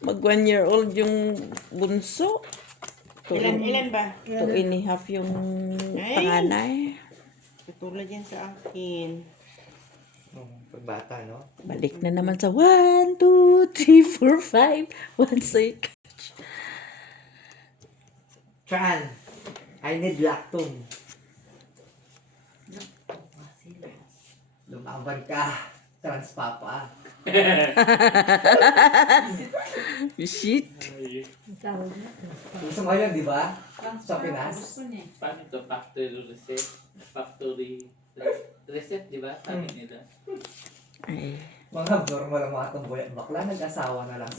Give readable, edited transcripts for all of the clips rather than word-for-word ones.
Mag 1 year old yung bunso. Ilan ba? 2.5 yung Ay. panganay. Katulad yan sa akin. Pagbata, no? Balik na naman sa 1, 2, 3, 4, 5. 1 second. Tran, I need lactone. Lumaban ka, trans papa. Shit. Gusto mo yun, di ba? Sa Pinas. Paano ito? Factory reset? Factory reset, di ba? Sabi nila. Ay. Mga normal ang mga tumboy at bakla, nag-asawa na lang.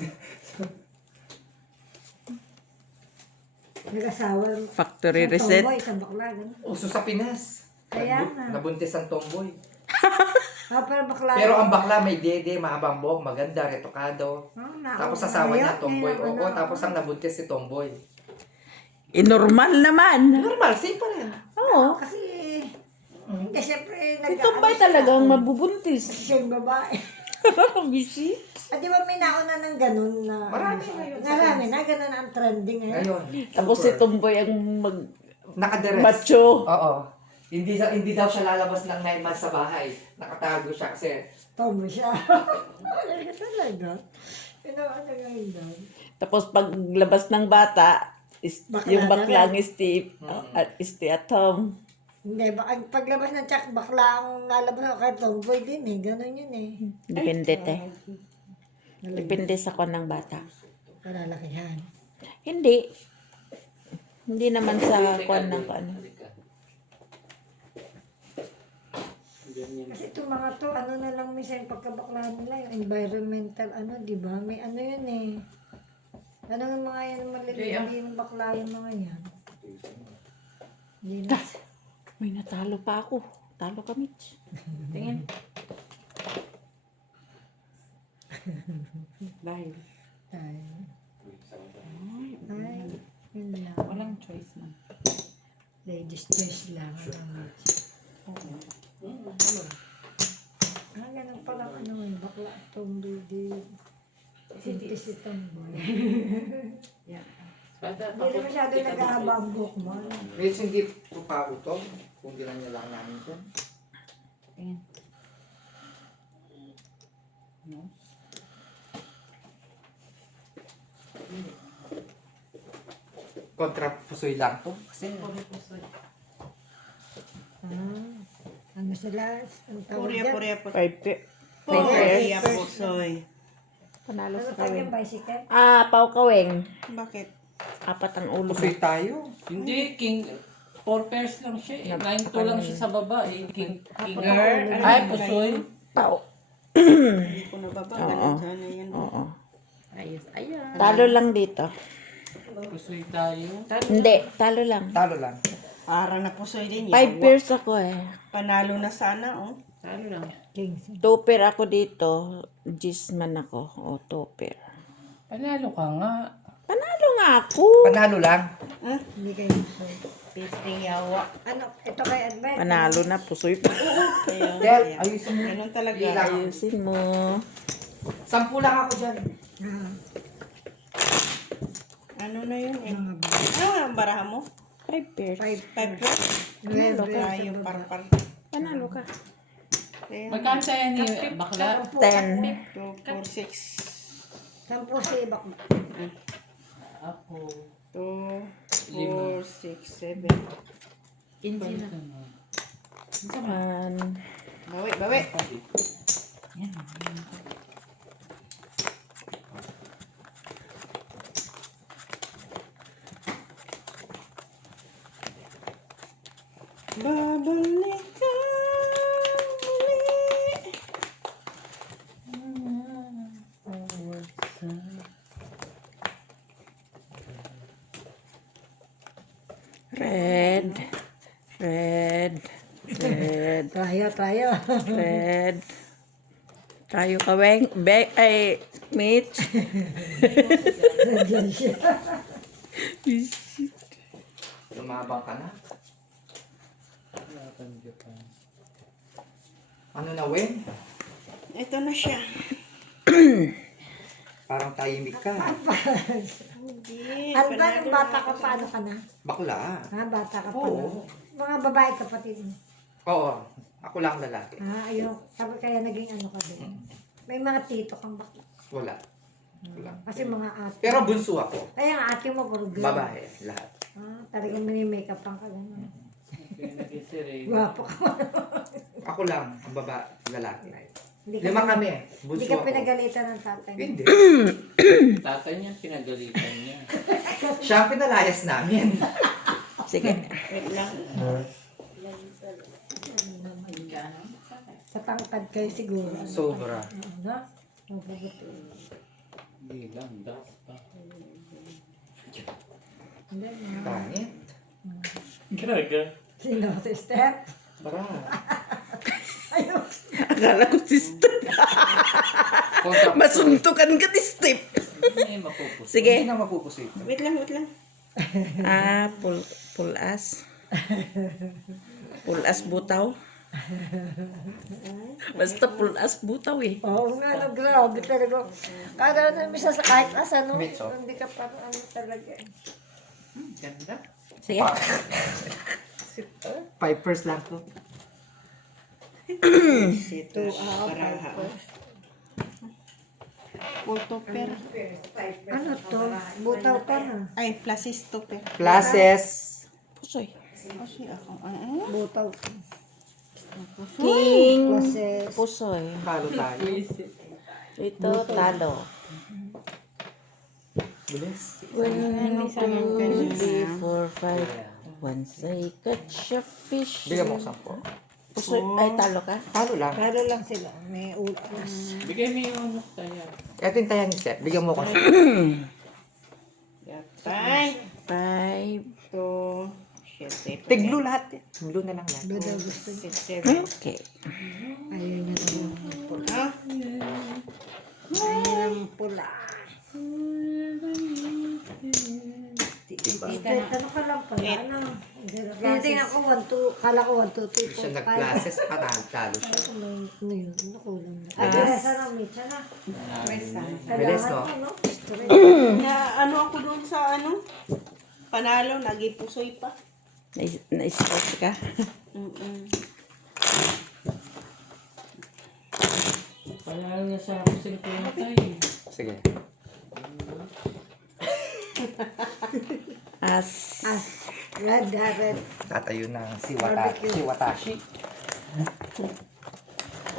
Nag-asawa. Factory reset. Tomboy, sa bakla. Ganun. Uso sa Pinas. Kaya nga. Nabuntis ang tomboy. Pero bakla. Pero ang bakla may dede, mahabang buhok, maganda, retokado. Tapos asawa niya, tomboy. Oo, tapos ang nabuntis si tomboy. Normal naman. Normal, same pa rin. Oo. Kasi, siyempre, Si Tumbay talagang mabubuntis. Siya yung babae. Bishi. Di ba may nauna ng ganun na... Marami ngayon. Marami na, ganun ang trending ngayon. Ngayon. Tapos si Tumboy ang Nakadress. macho. Oo. Hindi daw siya lalabas ng 9 months sa bahay. Nakatago siya kasi Tomboy siya. Talaga. Ano ngayon doon? Tapos paglabas ng bata, Bakla yung na bakla ang rin. stay at home. Hindi, ang paglabas ng tsak, bakla ang nalabas kay Tomboy din eh. Ganun yun eh. Depende te. Depende sa kwan ng bata. Kalalakihan. Hindi. Hindi naman sa kwan ng ano. Kasi itong mga to, ano na lang minsan pagkabakla nila, yung environmental, ano, di ba? May ano yun eh. Ano yung mga yan, maliliit yung bakla yung mga yan. Hindi na. May natalo pa ako. Talo ka, Mitch. Tingin. Dahil. Ay, yun lang. Walang choice man. Ladies choice lang. Ganun pala ano yung bakla. Tomboy din. Sintis si Tomboy. Hindi na masyado nag-ahaba ang buhok mo. Rich, hindi po pa ito. Kung di lang niya lang namin ito. Kontra pusoy lang to. Kasi Ano sila? Ang tawag Purya, dyan? purya, purya. 5 pairs. Purya, pusoy. Panalo Ano sa tawag kaweng. yung bicycle? Pau kaweng. Bakit? 4 ang ulo pusoy mo. tayo. Hindi, king... 4 pairs lang siya eh. 9-2 lang siya sa baba eh. King... Ay, pusoy. Pau. Hindi ko nababa. Ganun sana yan. Oo. Ayos, ayan. Talo lang dito. Pusoy tayo. Hindi, talo lang. Talo lang. Parang na pusoy din yan. 5 pairs ako eh. Panalo na sana, oh. Talo lang. Kings. 2 pair ako dito. Gisman ako. O, 2 pair. Panalo ka nga. Panalo nga ako. Panalo lang. Hindi kayo gusto. Pisting yawa. Ano, ito kay Advent. Panalo na. Pusoy pa. Kaya, Del, kaya. ayusin mo. Ganun talaga. Ayusin mo. 10 lang ako dyan. Ano na yun eh? Ano nga ang baraha mo? 5 pairs. 5 plus? Panalo ka. Tayo, par-par. Panalo ka. Kaya, Magkano tayo ni bakla? 10. 2, 4, 6. Sampo si Ibak. Ako. 2, 4, 6, 7. Saman. Bawi, bawi. Babalik ka muli. Red. Red. Red. Tayo. Red. Tayo kaweng. Ay, Mitch. Nandiyan siya. Lumabang ka na. Ano na, Wen? Ito na siya. Parang tahimik ka. Hindi. Ano ba, panalo nung bata na ka, ako. paano ka na? Bakla. Ha, bata ka pa Oo. na. Mga babae kapatid mo. Oo. Ako lang lalaki. Ayun. Sabi kaya naging ano ka din. May mga tito kang bakla. Wala. Wala. Kasi mga ate. Pero bunso ako. Kaya nga ate mo puro girl. Babae. Lahat. Talagang mini-makeup ang ka gano'n. Kaya nag-isirate. Gwapo ka. Ako lang ang lalaki. Hindi 5 kami. Hindi Bunso ka ako. pinagalitan ng tatay mo. Hindi. Tatay niya, pinagalitan niya. Siya ang pinalayas namin. Sige. Wait lang. Sa tangkad kayo siguro. Sobra. Ano? Mabubuti. Hindi lang, das pa. Hindi, mga... Pangit. Graga. Sino? Si Steph? Para. Ayun. Akala ko si Step. Kontra- Masuntukan ka ni Step. Hindi mapupus. Hindi Sige. na mapupusit. Wait lang, wait lang. Pulas. Pulas butaw. Basta pulas butaw eh. Oo nga, no, grabe talaga. Kada na misa sa kahit asa, no? Mitso. Hindi ka parang ano talaga. Ganda. Sige. 5 lang to. Ito, baraha. Full topper. Ano to? Butaw pa na. Ay, flashes topper. Classes. Pusoy. Kasi ako, ano? Butaw. King. Process. Pusoy. Talo tayo. Ito, talo. Bilis. 1, 2, 3, 4, 5. Once I catch a fish. Bigyan mo ko 10. Pusoy. Ay, talo ka? Talo lang. Lalo lang sila. May ulas. Bigay mo yung kaya. Ito yung tayan ni Steph. Bigyan mo ko 10. Yatay. 5. Ito. Shit. Tiglo lahat. Tiglo na lang yan. Bada gusto niya. Okay. Ayaw niya naman ng pula. Ha? Ayaw ng pula. Ano ka lang pala? Ano? Tinitingnan ko 1, 2. Kala ko 1, 2, 3, 4, 5. Siya nag-classes pa talo siya. Ano yun? Nakulang na. Ay, sa ng Mitsa na. Bilis, no? Na, ano ako doon sa ano? Panalo, nagipusoy pa. Na-stress ka? Panalo na sa ako 50 tayo. Sige. As. Red, red. Tatayo ng Barbecue. si Watashi.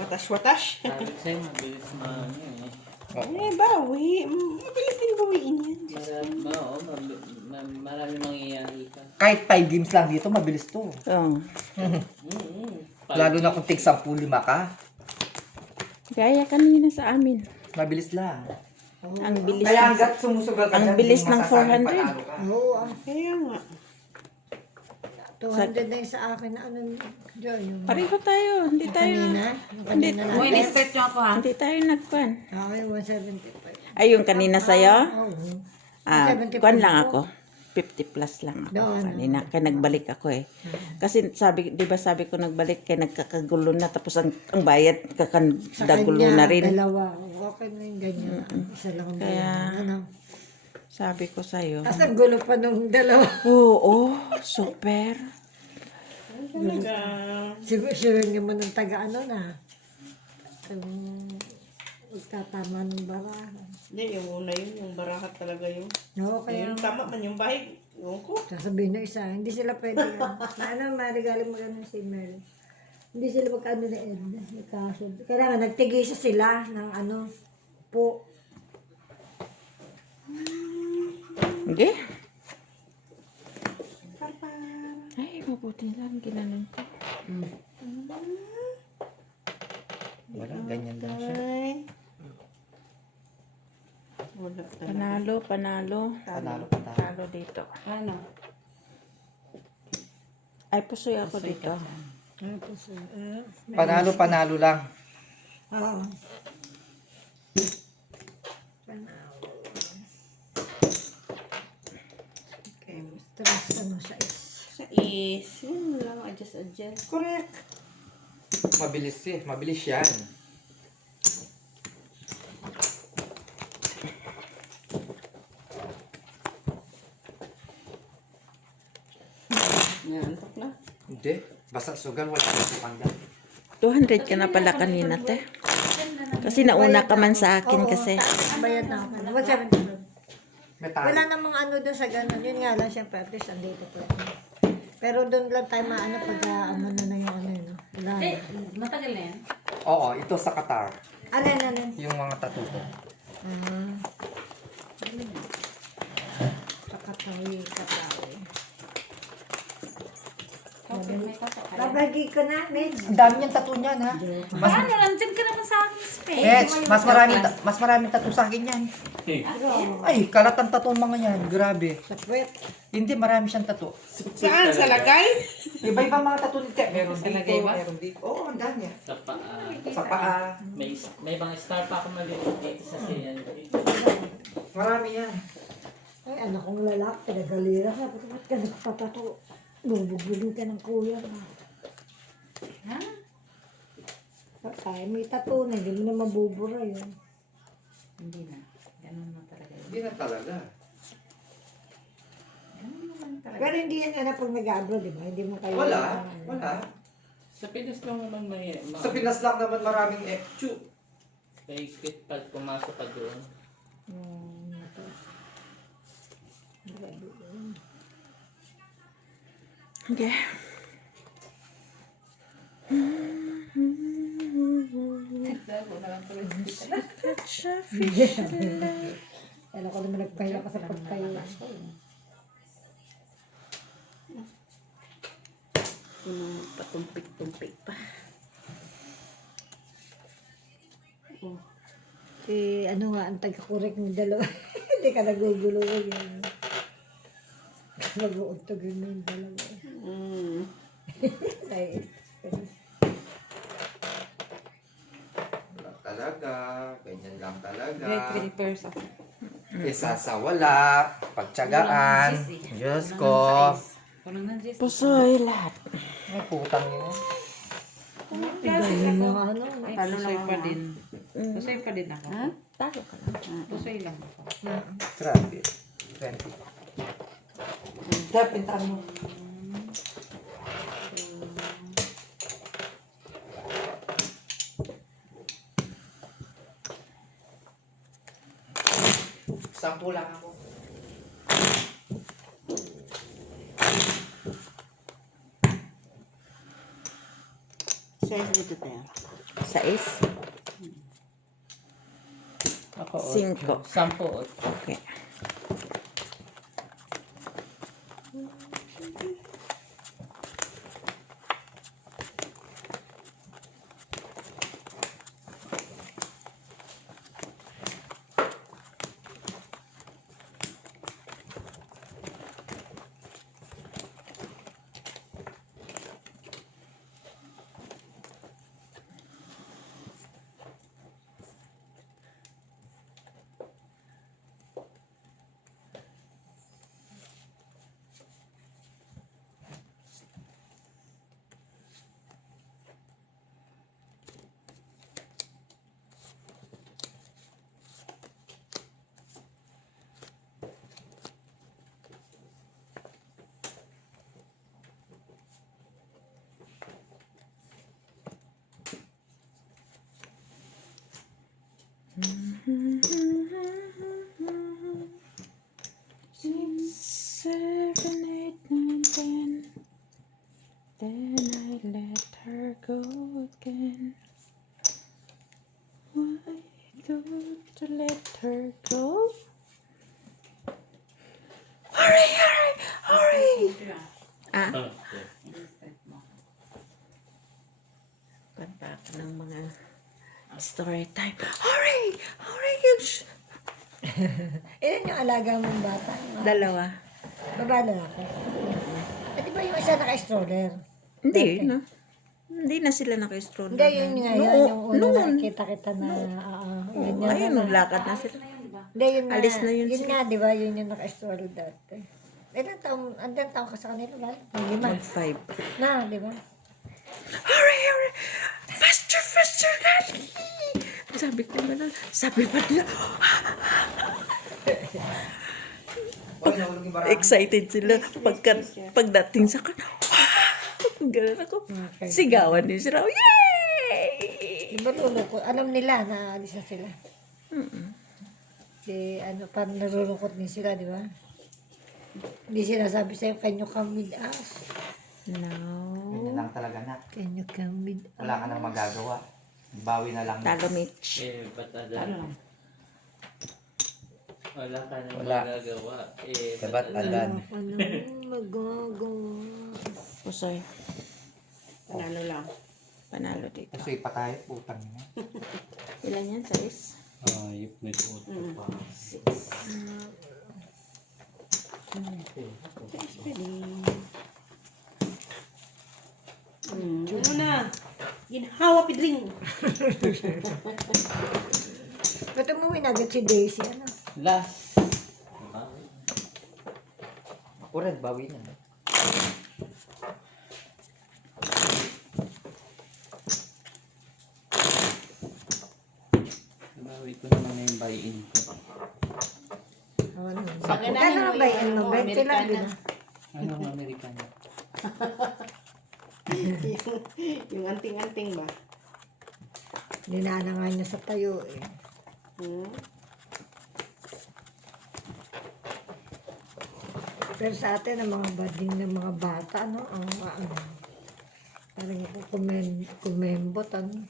Watash. Sabi ko sa'yo, mabilis Bawi. Mabilis din bawiin yan. marami mangyayari ka. Kahit 5 games lang dito, mabilis to. Oh. Lalo na kung tig 10-5 ka. Gaya kanina sa amin. Mabilis lang. Ang bilis. Kaya hanggat sumusugal ka Ang dyan, bilis hindi ng masasabing 400. panalo ka. Oo, Kaya nga. 200 na yung sa akin na ano, Joy. Yung Pareho tayo. Hindi tayo. kanina. Yung kanina na. Hindi tayo nagpan. Okay, 175. Ay, yung kanina sa'yo? Oo. Ah, 175 kwan lang po. ako. 50 plus lang ako Doon. kanina. Kaya nagbalik ako eh. Kasi sabi, di ba sabi ko nagbalik kaya nagkakagulo na tapos ang bayad Sa kakandagulo kanya, na rin. dalawa. Okay na yung ganyan. Isa lang ang Kaya- dalawa. Ano? Sabi ko sa'yo. Tapos ang gulo pa nung dalawa. Oo, super. Talaga. Siguro naman ng taga ano na. Magtatama ng barahan. Hindi, yung una yun, yung barahat talaga yun. Oo, kaya Yung tama man yung bahig. Yung ko. sasabihin ng isa, hindi sila pwede yan. Ano, marigaling mo ganun si Mel. Hindi sila magkaano na Ed. Nagkasod. Kailangan nagtigisa sila ng ano, po. Okay? Ay, mabuti lang. Ginanon ko. Wala, ganyan lang siya. Ay. Wala talaga. Panalo, panalo. Panalo pa tayo. Panalo dito. Ano? Ay, pusoy ako dito. Tapos, Panalo lang. oo. Okay. Stress ano siya is. Sa is, yun lang, adjust. Correct. Mabilis yan. Nantok na. Hindi. Basta sugal, wala ka panggal. 200 ka na pala kanina, te. Kasi nauna ka man sa akin kasi. Bayad na ako. 170. Metal. Wala namang ano doon sa ganun. Yun nga lang, siyempre, at least andito po. Pero doon lang tayo maano pag ano na yung ano yun. Wala na. Matagal na yan. Oo, ito sa Qatar. Alin. Yung mga tattoo ko. Kakatawi. May kaso. Babagi ko na, Mitch. Ang dami niyang tattoo niyan, ha? Paano? Nandyan ka naman sa akin, Spain. Mas maraming tattoo sa akin yan. Ay, kalatan tattoo mga yan. Grabe. Sa puwet. Hindi, marami siyang tattoo. Saan? Sa lagay? Iba-iba mga tattoo nito. Meron Sa dito, lagay ba? meron dito. Oo, ang dami. Sa paa. Sa paa. May mga star pa ako maliit dito sa siyan. Marami yan. Ay, anak kong lalaki, pinagalira ka. Ba't ka nagpatato? Bubugulin ka ng kuya. Ha? Ay, may tato na. Hindi mo na mabubura yun. Hindi na. Ganun na talaga yun. Hindi na talaga. Ganun naman talaga. Pero hindi yan anak pag nag-abroad, di ba? Hindi mo kayo... Wala. Sa Pinas lang naman may... Sa Pinas lang naman maraming F2. May kit pag pumasok ka doon. Okay. Alam ko naman nagpahinga ka sa pagpahinga. Patumpik-tumpik pa. Ano nga, ang taga-correct ng dalawa. Hindi ka nagugulo yun. Mag-uuntog yun yung dalawa. Ay, Wala talaga. Ganyan lang talaga. Great person. Isa sa wala. Pagtsagaan. Diyos ko. Kulang ng Jess. Pusoy lahat. Ay, putang yun. galing mo ano. Ay, pusoy pa din. Pusoy pa din ako. Talo ka lang. Pusoy lang ako. Grabe. 20. Dap, pintaan mo. Sampu lang ako. Size dito tayo. 6. Ako, 5. 10. Okay. Seven, 8, 9, 10. Then I let her go again. Why do to let her go? Hurry, hurry, hurry! Ah, kanta ka ng mga story time. Hurry! Hurry! Ilan yung alaga mong bata? Dalawa. Babae na ako. Di ba yung isa naka-stroller? Hindi, no? Hindi na sila naka-stroller. Hindi, yun nga yun. Yung una nakikita kita na, yun nga. Ayun, naglakad na sila. Hindi, yun nga. Alis na yun Yun nga, di ba? Yun yung naka-stroller dati. Ilan taong ka sa kanila ba? 5. 5. Na, di ba? Hurry, hurry! Faster, faster, dali! Sabi ko na lang, sabi pa nila, Wala na ulong yung barang. excited sila pagdating sa kan. Ganun ako. Okay. Sigawan din sila. Yay! Di ba lulungkot? Alam nila na alis na sila. Di ano, parang narulungkot din sila, di ba? Hindi sinasabi sa'yo, can you come with us? No. Ganyan lang talaga na. Can you come with us? Wala ka nang magagawa. Bawi na lang. Talo, Mitch. Ba't Ano ada? lang? Wala ka nang Wala. magagawa. Dapat adan. Ano magagawa? Pusoy. Panalo lang. Panalo dito. Kasi pa tayo, putang na. Ilan yan? 6? Ayop na doon pa. 6. Ano na? Ginhawa pidring. Ba't umuwi na agad si Daisy? Ano? Last. Ako rin, bawi na. Bawi ko naman na yung buy-in ko. Ano? Saganahin Kano mo na ba yung yan? ano, 20 lang din. Amerikana. Anong Amerikano? Yung anting-anting ba? Ninana nga niya sa tayo eh. Pero sa atin, ang mga bading ng mga bata, ano, ang ano, parang ako kumembot, ano.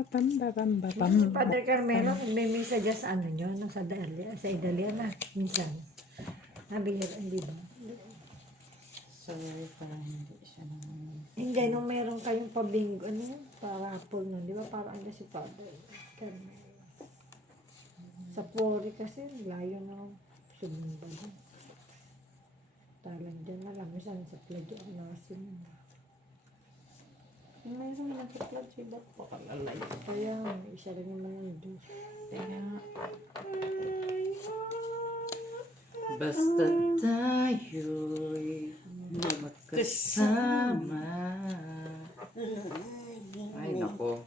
Si Padre Carmelo, may message sa ano nyo, no, sa Idalia na, minsan. Nabili, hindi ba? Sorry, parang hindi siya naman. Hindi, nung meron kayong pabingo, ano yun? Parapol nun, di ba? Parang ano si Padre Carmelo. Sa Pori kasi, layo na sumumba doon. Talang dyan na lang, minsan sa plagyo ang nasin. Mayroon na nagpa-plug si Bot po. Kalalay. Kaya, isa rin naman yung Diyos. Kaya, Basta tayo'y magkasama. Ay, nako.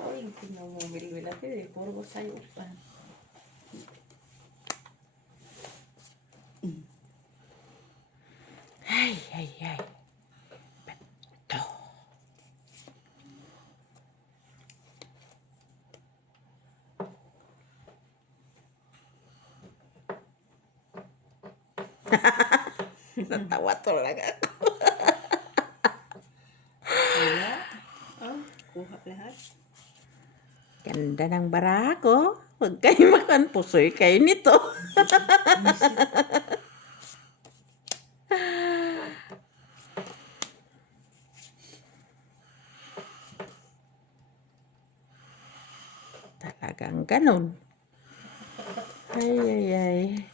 ay, pinamumili natin eh. Puro ko sa'yo pa. Ay, ay, ay. Beto. Natawa to lang ako. Kuha lahat. Ganda ng barako. Huwag kayo makanpusoy kayo nito. Talagang ganun. Ay, ay, ay.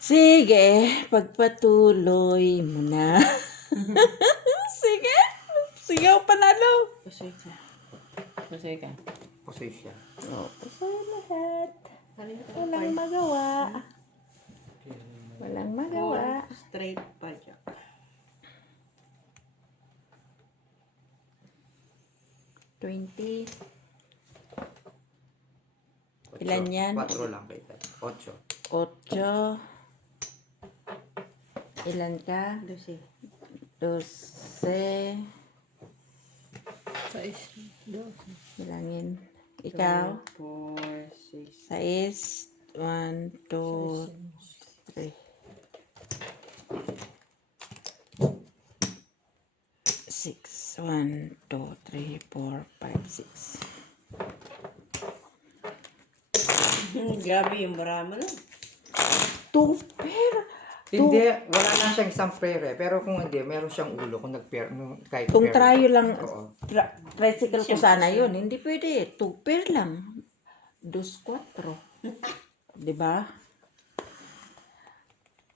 Sige, pagpatuloy mo na. Sige. Sigaw panalo. Pusoy ka. Pusoy ka. Pusoy siya. Oh, pusoy lahat. Walang magawa. Walang magawa. Straight pa dyan. $20. Ilan yan? 4 lang kita. 8. 8. Ilan ka? 12. 12. Sais, dos. Bilangin. Ikaw? 4, 6. 6. 1, 2, 3. 6. 1, 2, 3, 4, 5, 6. Grabe yung marama na. 2 pera. Hindi, wala na siyang isang pere. Pero kung hindi, meron siyang ulo kung nag-pair. Kahit Kung pair. trayo lang, Oo. tricycle ko sana yun. Hindi pwede. 2 pair lang. 2, 4. Diba?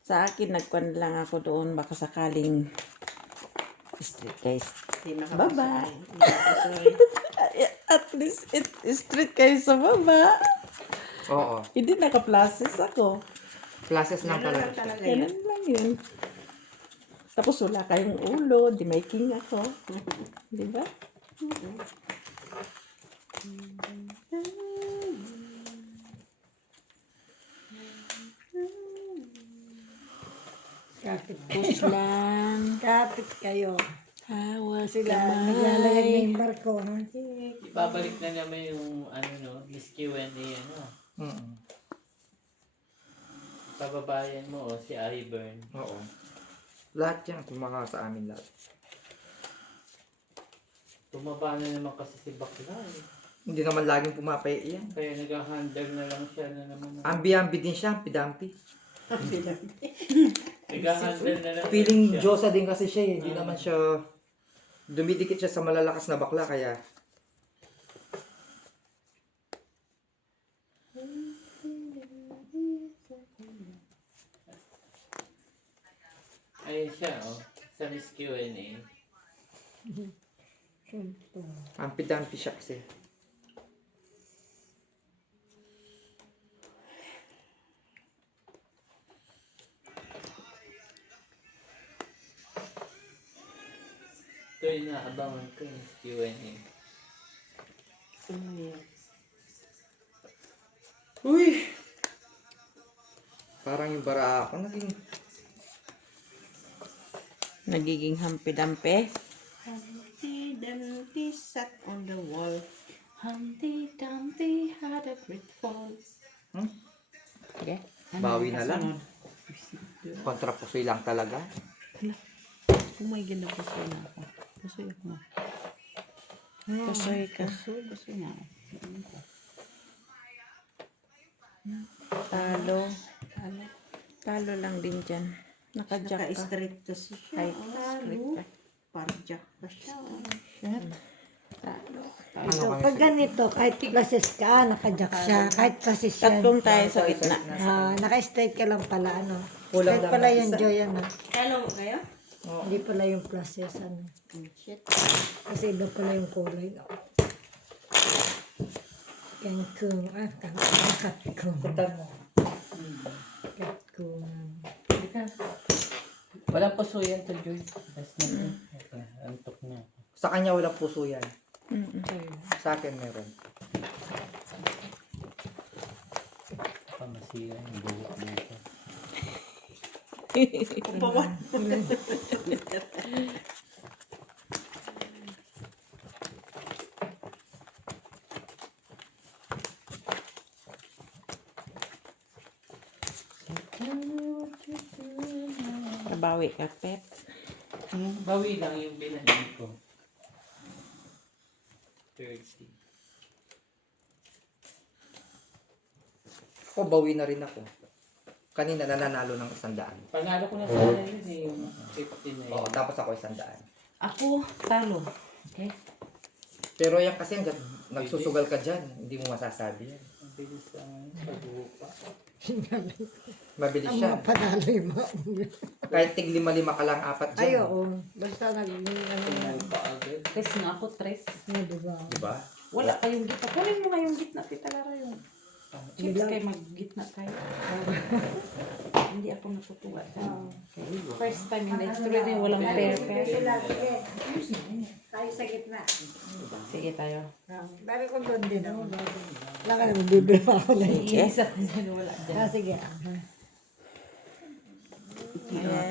Sa akin, nagkwan lang ako doon. Baka sakaling street guys. Hindi Baba. nakapasukin. At least, street kayo sa baba. Oo. Hindi naka-places ako. Classes lang Ano lang talaga. talaga yun. Ganun lang yun. Tapos wala kayong ulo. Di may king ako. Di ba? Kapit. Push lang. Kapit kayo. Hawak Sila, naglalagay na yung barko. Ha? Ibabalik na naman yung ano no, Miss Q&A ano. Mm. Kababayan mo o si Ivern. Oo. Lahat yan, kumaka sa amin lahat. Tumaba na naman kasi si Bakla eh. Hindi naman laging pumapay yan. Kaya nag-handle na lang siya na naman. Ambi-ambi din siya, ampi-dampi. Nag-handle na lang Feeling siya. Diyosa din kasi siya eh. Hindi naman siya, dumidikit siya sa malalakas na bakla kaya. Ayun siya oh. Sa Miss Q&A. Ampi-dampi siya kasi. Ito yung naabangan ko yung Miss Q&A. Uy! Parang yung bara ako naging Nagiging hampi-dampi. Humpty Dumpty sat on the wall. Humpty Dumpty had a great fall. Okay. bawi na lang. Kontra pusoy lang talaga. Oh my God, napusoy na ako. Pusoy ako na. Pusoy ka. Pusoy na ako. Talo. Talo lang din dyan. Naka-jack ka. Naka-straight kasi siya. Ay, straight ka. Parjack pa siya. Talo. Ano So, kami pag ganito, kahit places ka, nakajack siya. Kahit places yan. Tatlong tayo sa gitna. Naka-straight ka lang pala, ano. Kulang Straight lang pala ng yung isa. Joy, ano. Kalo mo kayo? Hindi pala yung places, ano. Shit. Kasi iba pala yung kulay, no. Cancun. Cancun. Cancun. Walang pusuyan to, Joy. Basta na. Antok na. Sa kanya walang puso yan. Mm-mm. Sa akin meron. Pamasiyan. Buhok mo ito. Kumpawan. Nabawi ka, Pep. Bawi lang yung binalik ko. 30. Ako bawi na rin ako. Kanina nananalo ng 100. Panalo ko na sa kanya yun eh, yung 50 na yun. Oo, tapos ako 100. Ako, talo. Okay? Pero yan kasi hanggang nagsusugal ka dyan, hindi mo masasabi yan. Ang bilis ang pagbuka. Mabilis Ang siya. mga panalo yung mga Kahit tig 5-5 ka lang, 4 dyan. Ay, oo. Basta ano, Pumupa agad. Tres nga ako, tres. diba? Diba? Wala kayong gitna. Kunin mo nga yung gitna, Tita Lara yung. Chips Bilang- kayo, mag-gitna tayo. Hindi ako natutuwa. First time in the history na walang pair. Tayo sa gitna. Sige tayo. Dali ko doon din ako. Wala ka naman, bibili pa ako na Yes. Wala dyan. sige.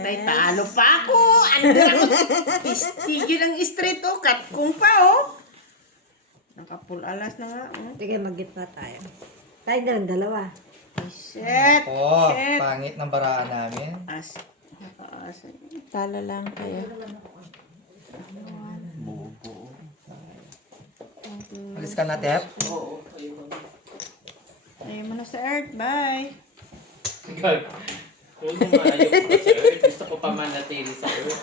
Tay, talo pa ako. Ano na ako? Tigil ang straight o. Cut kong pa o. Naka-full alas na nga. Oh. Sige, mag-gitna tayo. Tayo na lang, dalawa. Shit. Oo, Shit. pangit ng baraan namin. As. Naka-asa. Talo lang kayo. Alis ka na, Tep. Oo, ayun. Ayaw mo na sa earth. Bye. God. Kung lumayo ko sa Earth, gusto ko pa manatili sa Earth.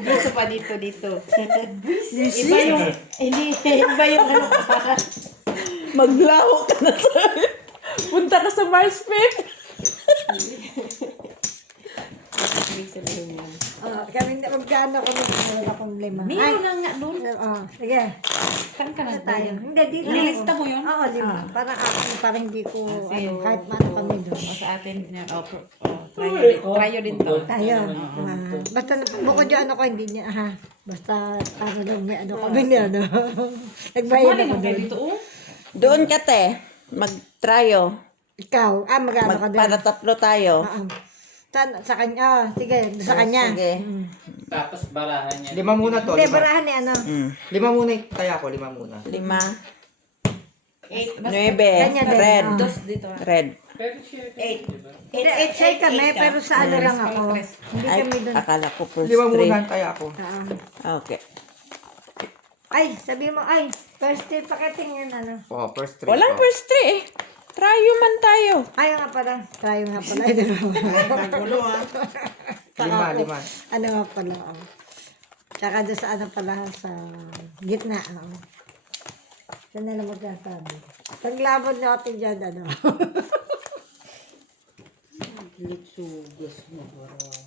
Gusto pa dito. Iba yung, hindi, iba yung ano pa. Maglaho ka na sa Punta ka sa Mars, Pep. sabihin mo. Kami na magkano ko nung meron akong 5. Meron na nga doon. Sige. Saan ka na Tayo. Hindi, dito. Nilista mo yun? Oo, 5. Parang hindi ko, kahit paano kami doon. O sa atin, tryo din to. Tayo. Basta bukod yung ano ko, hindi niya, basta ano lang, may ano kami niya, ano. Nagbayad Mali ako nga kayo doon. dito, oh. Doon ka te, mag-tryo. Ikaw, magano ka doon. Para tatlo tayo. Sa kanya, sige, sa kanya. Sige. Tapos barahan niya. 5 muna to. Hindi, 5 barahan ni ano. 5 muna yung taya ko, 5 muna. 5. 9. Ganyan din, Red. oh. Dos dito. Red. Pero share kayo, di ba? Hindi, 8 kami, pero sa ano lang ako. Hindi Ay, kami doon. akala ko first 5 muna 3. ang taya ko. Okay. Ay, sabi mo, ay, first day paketing yan, ano. Oh, first 3. Walang first 3 eh. Tryo man tayo. Ayaw nga pala, tayo nga pala. Magulo 5. Ano nga pala, Tsaka doon sa ano pala, sa gitna, Saan nila magkasabi? Paglabot natin dyan, ano.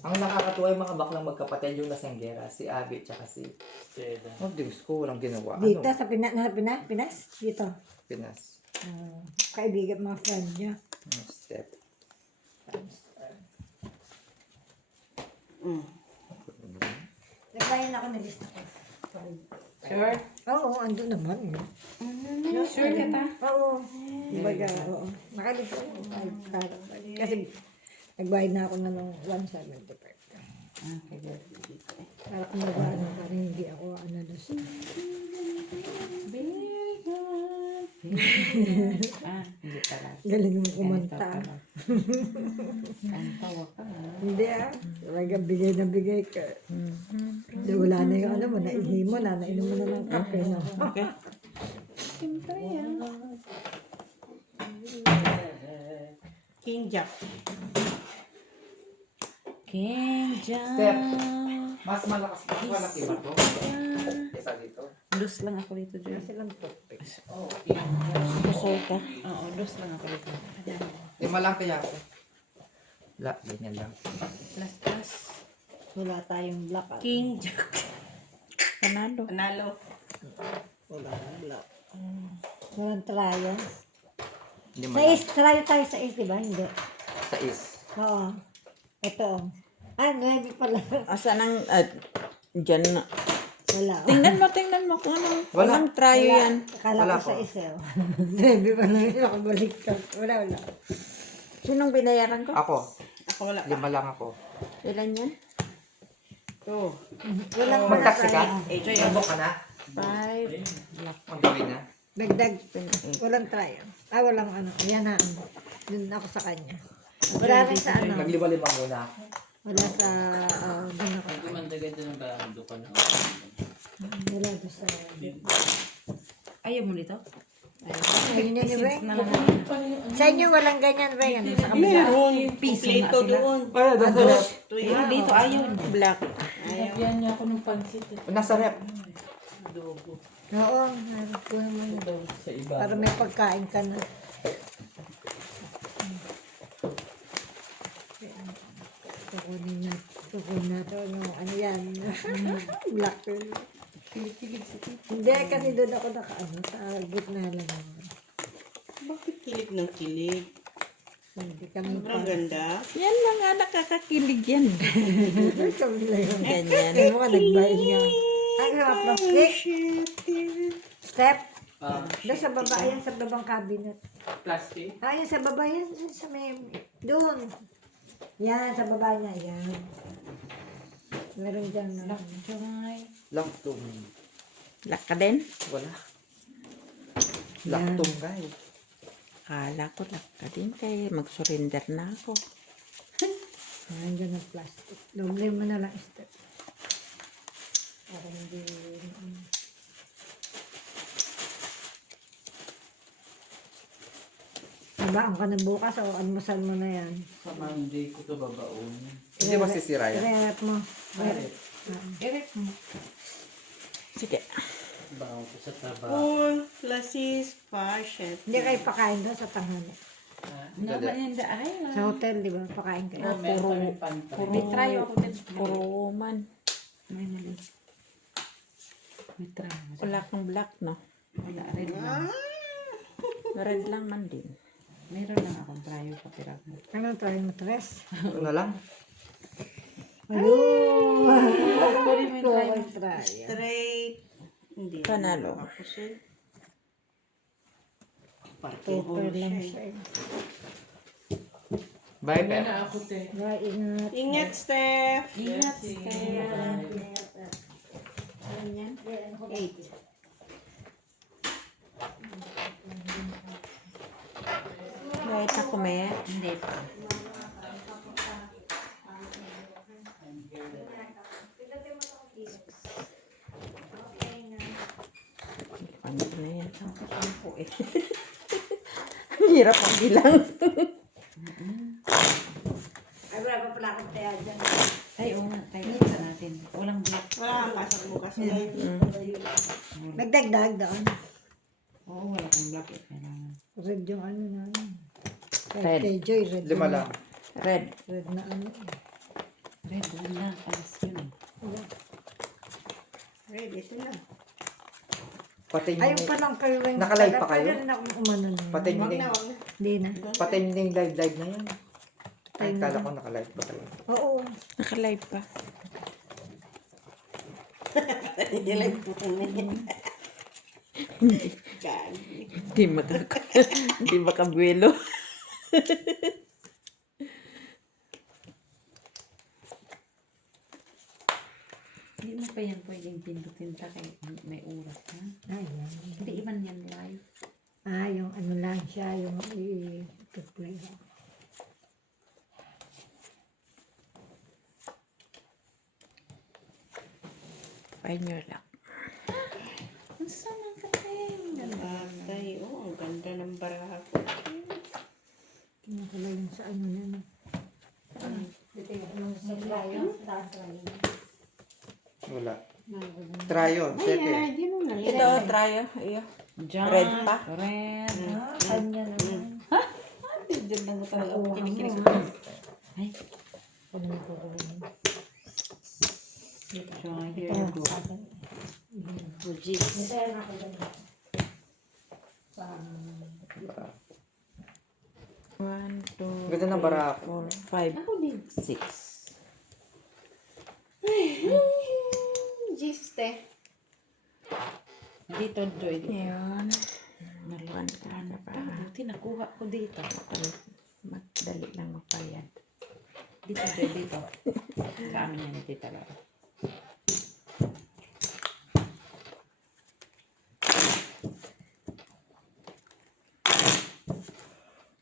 Ang nakakatuwa yung mga baklang magkapatid yung nasenggera, si Abby at si... Stella. Oh, Diyos ko, walang ginawa. Dito, Ano? sa Pinas? Dito. Pinas. Kaibigan, mga friend niya. Step. Nagbayan ako na lista ko. Sure? Oo, andun naman. Sure ka ta? Oo. Baga, oo. Nakalista ko. Kasi nagbayad na ako na ng 175. Para kung nag-ano, para hindi ako doon. Hindi pala. Galing mo kumanta. Ang tawa ka. Hindi Talaga bigay na bigay ka. Wala na yung ano mo, naihi mo na, nainom mo na ng kape. No? Okay. Siyempre yan. King Jack. King Jack. Step. Mas malakas, mas malaki ba to? Isa dito. Dos lang ako dito, Joy. Kasi lang toothpick. Kusol ka. Oo, dos lang ako dito. 5 lang kaya ako. La, ganyan lang. Plus. Wala tayong black. King Jack. Panalo. Panalo. Wala tayong black. Walang tryo. 5 Sa lang. is, tryo tayo sa is, di ba? Hindi. Sa is. Oo. Ito. 9 pala. Asan ang... dyan na. Wala. Tingnan mo kung anong... Wala. Walang tryo yan. Akala Wala ko sa po. is, 9 pala. Nakabalik ka. Wala. Sinong binayaran ko? Ako. Ako wala. 5 lang ako. Ilan yan? Two. Walang mga Mag-taxi ka? tryo. Joy, abok ka na? 5. Ang gawin na? Dagdag. Walang tryo. Walang ano. Yan na. Dun ako sa kanya. Wala rin sa ano. Nag-5 muna ako. Wala sa... dun ako. Hindi man dagad ng bando ka na. Wala doon sa... Ayaw mo dito? Ayun yun, Reng. Na lang. Sa inyo walang ganyan, Reng. Ano, sa kabila. Piso na Kompleto sila. doon. Dito ayaw. Black. Nagyan niya ako ng pansit. Nasa rep. Adobo. Oo, nakuha mo na. Sa iba. Para may pagkain ka na. Kukunin na. Kukunin na ito. Ano yan? Black. Hindi, kasi doon ako nakaano. Sa gitna lang. Bakit kilig ng kilig? Hindi kami pa. Ang ganda. Yan mga nakakakilig yan. Kami lang yun. Ganyan. Kaya mga nagbayad nga. Ay, mga plastic. Step. Doon sa baba yan, sa babang cabinet. Plastic. Yan sa baba yan, sa may, doon. Yan, sa baba niya, yan. Meron dyan na. Laktum. Black ka din? Wala. Laktum, guys. Kala ko black ka din kaya mag-surrender na ako. Yan dyan ang plastic. Doble mo na lang, step. Para hindi, Nabaan ka na bukas o almusal mo na yan. Sa Monday ko ito babaon. Hindi masisira yan. Irerep mo. Sige. Baon ko sa trabaho. Full, flashes, passion. Hindi kayo pakain doon sa tanghali. Naba in the island. Sa hotel, di ba? Pakain kayo. Puro, may try ako din. Puro man. May mali. May try ako. Wala kang black, no? Wala, red lang. Red lang man din. Meron lang akong try ko kapira ko. Ano tayo matres? Ano lang? Pwede may try mo. Straight. Hindi. Panalo. Tapos eh. Paper lang siya eh. Bye, Pep. Na ako, te. Kaya ingat. Ingat, Steph. Ingat, Steph. Ganyan. 8. Kahit na kume. Hindi pa. Ano na yan? Ang po eh. Ang hirap ang bilang. Ay, wala pa pala akong taya dyan. Ay, oo nga. Tayo sa natin. Walang black. Wala kang pasok bukas. Nagdagdag doon. Oo, wala kang black. Kailangan. Red yung ano na. Red. Kay Joy, red. 5 na- lang. Red. Red na ano. Red, wala. Alas yun. Ready, ito na. Pati Ayun yung, pa lang kayo. Nakalive pa kayo? Pwede rin akong umano na. pati yung, Wag na, wag na. Hindi na. pati yung live na yan. Ay, kala ko nakalive pa kayo. Oo. Nakalive pa. Hindi lang po Gagi. Hindi hindi makabuelo. Hindi mo pa yan pwedeng pindutin ta kay may oras ha. Ayan. Hindi iban yan live. Yung ano lang siya, yung i-play. Find your luck. Ang sama ka tayo. Bagay. Oh, ang ganda ng baraha ko. Nakala yung sa ano na. No? Dito yung sa playa. Wala. Try yun. Set eh. Ay, yun na. Ito, try. Iyo. Diyan. Red pa? Red. Kanya naman. Diyan lang mo talaga ako Nakuha kinikinig. mo. Ay, Ano yung kukunin? so here Ito, you go. sa akin. Fuji. Ito yung ako dyan. One, two, Ganda ng baraha ko. 4, 5, 6. Giste. Dito, Joy. Ngayon, Naliwan ka na pa. Buti nakuha ko dito. madali lang magpayad. Dito, Joy, dito. Sa amin yan, dito talaga.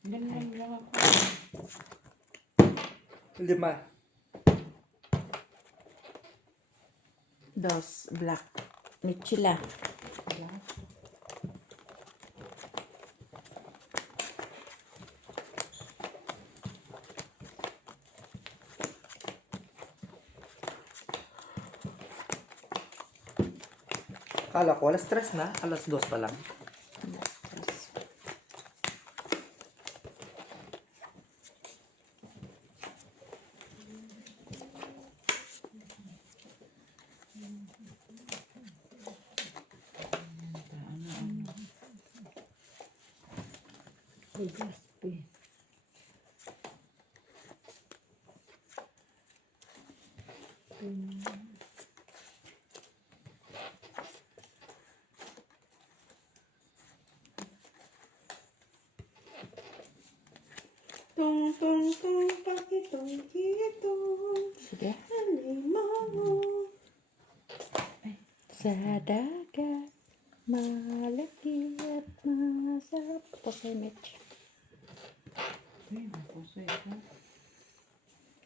Ganun lang ako. 5. Dos, black. Michila. Kala ko, alas 3 na. Alas 2 pa lang. Gaspi. Tung, tung, tung, pakitong, kitong. Sige. Alimango. Sa dagat, malaki at masarap. Ito kay Mitch. Uy, napuso ito.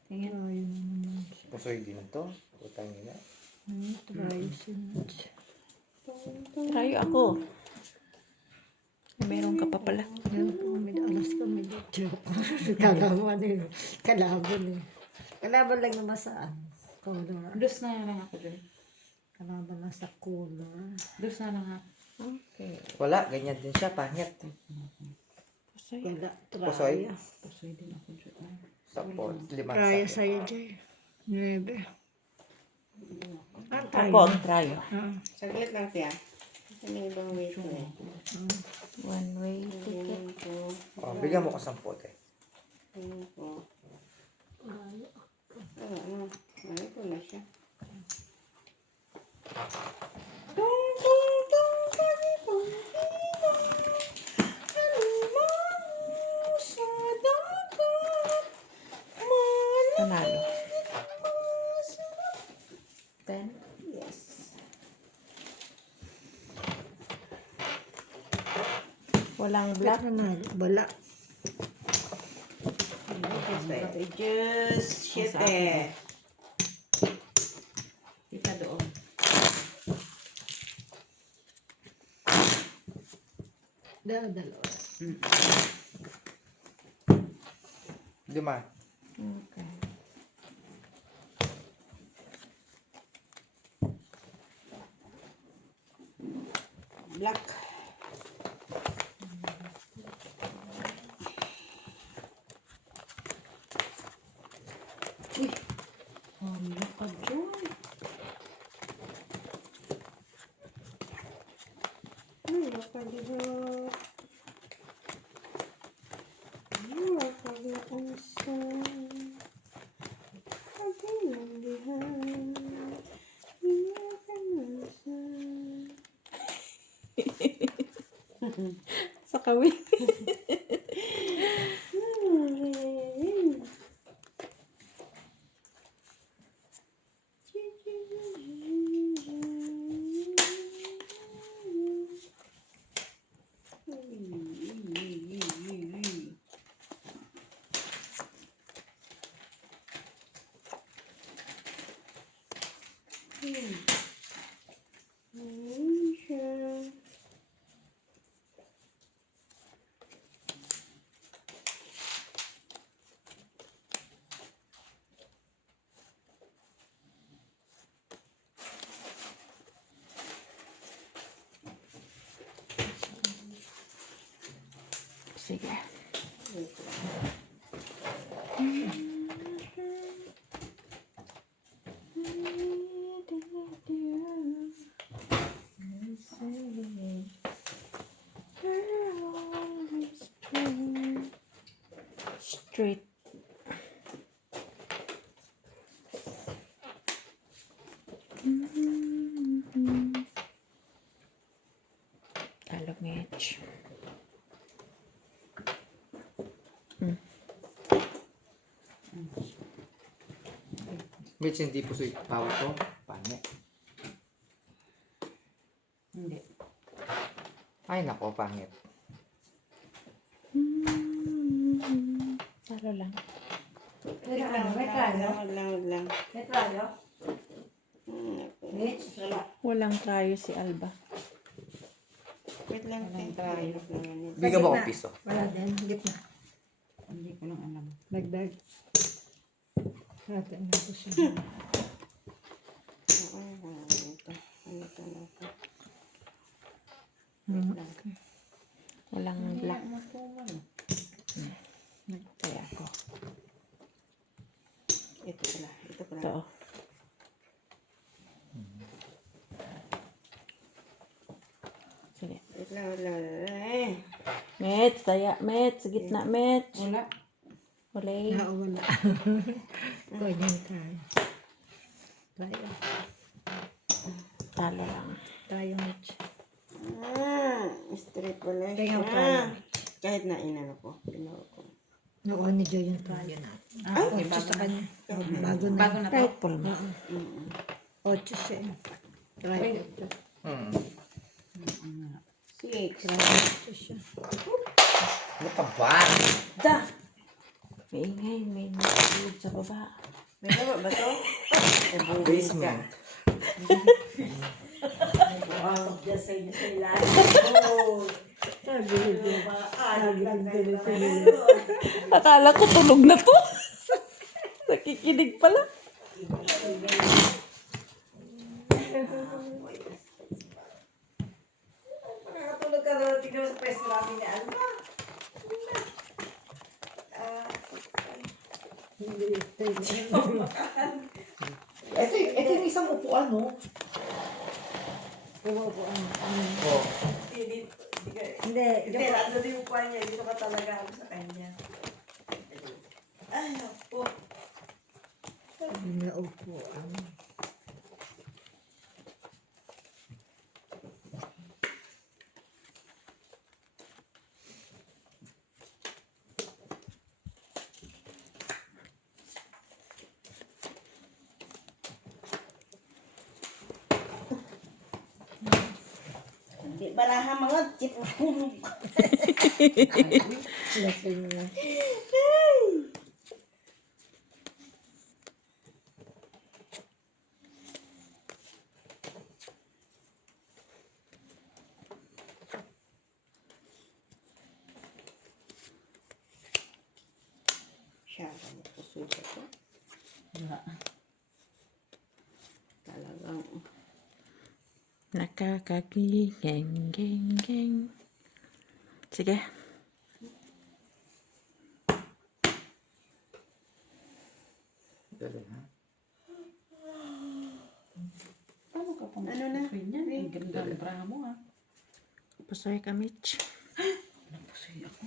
Tingin. Ayun. Pusoy din to. Putang ina. Try sinach. Try ako. Meron ka pa pala. Yan po, may alas ko, may dito. Kalaban eh. Kalaban eh. Kalaban lang naman saan? Color. Dos na lang ako, Joy. Kalaban lang sa color. Dos na lang ako. Okay. Wala, ganyan din siya. Pangit. Pusoy. Wala. Pusoy. Traya. Pusoy din ako dyan. Tapos, limang Traya sa. sa'yo, Jay. 9. Ah, Ako ang trayo. Saglit lang siya. Kasi may ibang way ko eh. One way ticket. Ganyan ko. Oh, bigyan mo ko 10 eh. Ganyan ko. Ano? Ano ko na siya. Panalo. 10. Yes. Walang black. Wala. Just shit Sa eh. Kita doon. Dalawa. 5. Okay. Black. Ano ka dyan? Ano ka dito? Ano ka dito? Sa kawin. Sige. Straight. Talong-edge. Mitch, hindi pusoy tao to. Panya. Hindi. Ay, nako, pangit. Talo lang. Wait lang. May traya? Walang trayo si Alba. Wait lang. Bigyan mo ko piso. Wala din. Gitna. Hindi ko lang alam. Dagdag. Hati na ito siya. Walang black. Kaya ako. Ito pala. Ito. Sige. Wait lang. Mets, taya. Mets, gitna, Mets. Wala. Wala. Wala. Pwede tayo. Traya. Talo lang. Traya, Mitch. Straight pala Ito yung siya. traya. Kahit na inano ko. Pinawa ko. Nakuha ni Joy yung traya na. Ay, 8 sa kanya. Bago na. Kahit pulmo. 8 siya. Traya. Six. Traya siya. Ano ka ba? Da! May ingay. May nagulog sa baba. May baba ba to? Basement. Akala ko tulog na to. Nakikinig pala. Nakatulog ka na tingnan sa pwesto namin ni Alma. Ito yung isang upuan, no? Umuupuan. Oh. Hindi, Ano din yung kuha niya, dito ka talaga ako sa kanya. Ay, opo. umuupuan. Di baraha mga chip. Lasing na. Siya, puso ko to. Talagang, Nakakagigeng. Sige. Galing, ha? Paano ka pang Ano na? yan? Ang ganda ng bra mo ha. Pusoy ka, Mitch. Napusoy ako.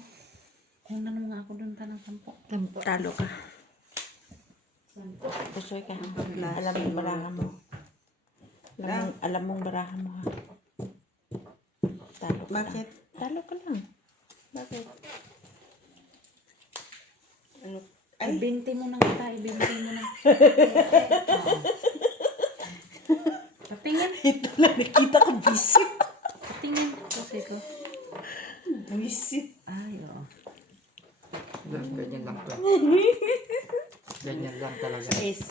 Kunan mo nga ako doon tanang sampo. Talo ka. Pusoy ka. Alam mong barahan mo. Alam mong barahan mo, ha? Talo ka Bakit? lang. Talo ka lang. Bakit? Ano? Ibinti mo na kita, ibinti mo na. Patingin. Ito lang, nakita ko visit. Patingin. Kasi ko. Visit. Ay, oo. Ganyan lang to. Ganyan lang talaga. Is.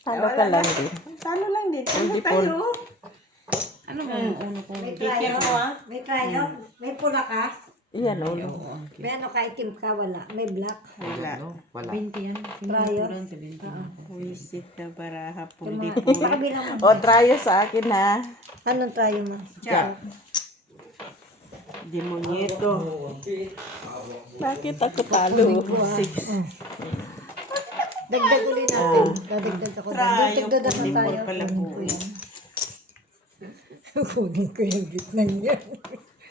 Talo ka lang din. Talo lang din. Ano Hindi po. tayo? Ano ba yung uno ko? May Kikip tayo. mo ah. May tayo. May pula ka. Iyan, Ay, ulo. oo. May ano ka, itim ka, wala. May black. Wala. Ano? Wala. 20 yan. Tayo. Sinusulan sa 20. Visit na baraha Sa pundi-pundi. kabilang mo. O, tryo sa akin, ha? Anong tayo mo? Siya. Demonyeto. Bakit ako talo? Dagdag ulit natin. Dadagdag ako. Tayo, Dagdag ako pundi tayo. pala po. Kunin ko yung gitna niya.